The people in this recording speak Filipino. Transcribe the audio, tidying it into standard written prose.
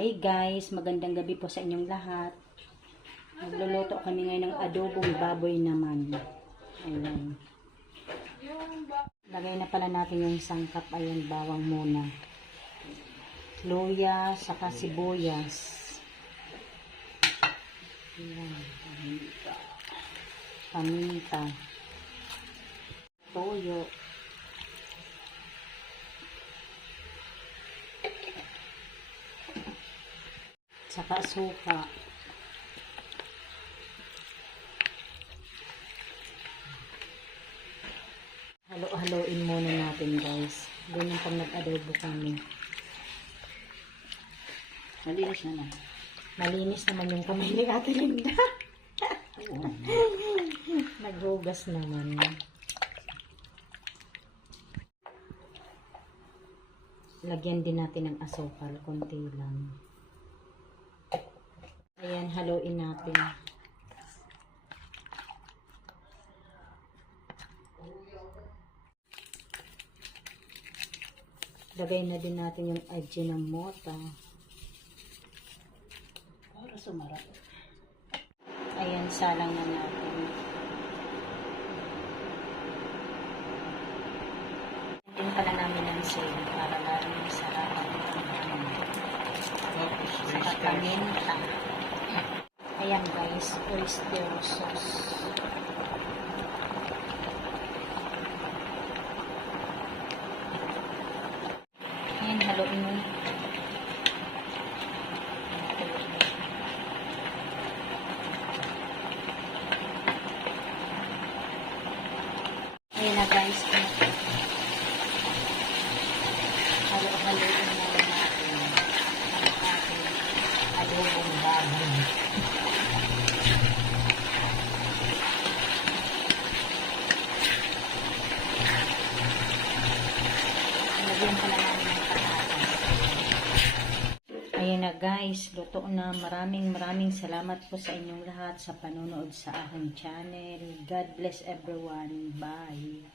Hi guys, magandang gabi po sa inyong lahat. Magluluto kami ngayon ng adobong baboy naman. Ayan. Lagay na pala natin yung sangkap. Ayan, bawang muna. Luya, saka sibuyas. Ayan. Paminta. Toyo. Saka suka. Halo-haloin muna natin guys. Ganyan pag nag-adobo kami. Malinis naman. Malinis naman yung kamay ni Ate Linda. Naghugas naman. Lagyan din natin ng asukal. Konti lang. Ayan, haluin natin. Lagay na din natin yung ajinomoto. Para sumarap. Ayan, salang na natin. Din pala namin ang sale para lalong sarap. Saka paminta. Ayan guys, oyster sauce. Ayan, haluin mo. Ayan na guys. Halo-haloin na natin ang ating adobong baboy. Lagyan pala namin ng patatas. Ayan na guys, luto na. Maraming salamat po sa inyong lahat sa panonood sa aking channel. God bless everyone. Bye.